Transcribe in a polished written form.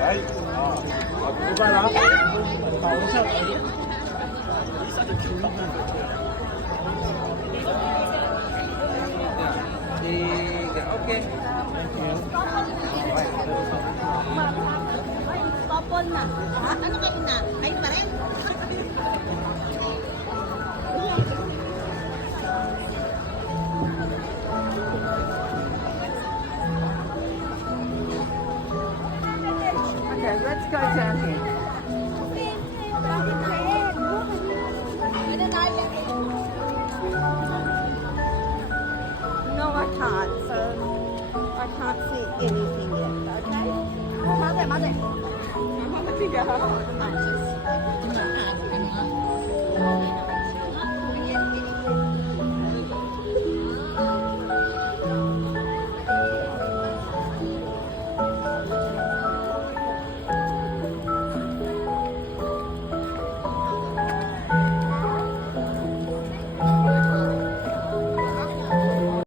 哎，不办了，搞一下。Tiga, oke. Popon na. Ha? Ano kayo na? Kayo pa rin? Okay, let's go down here. No, I can't. So I can't see anything yet. Okay. Mother, mother. Mother,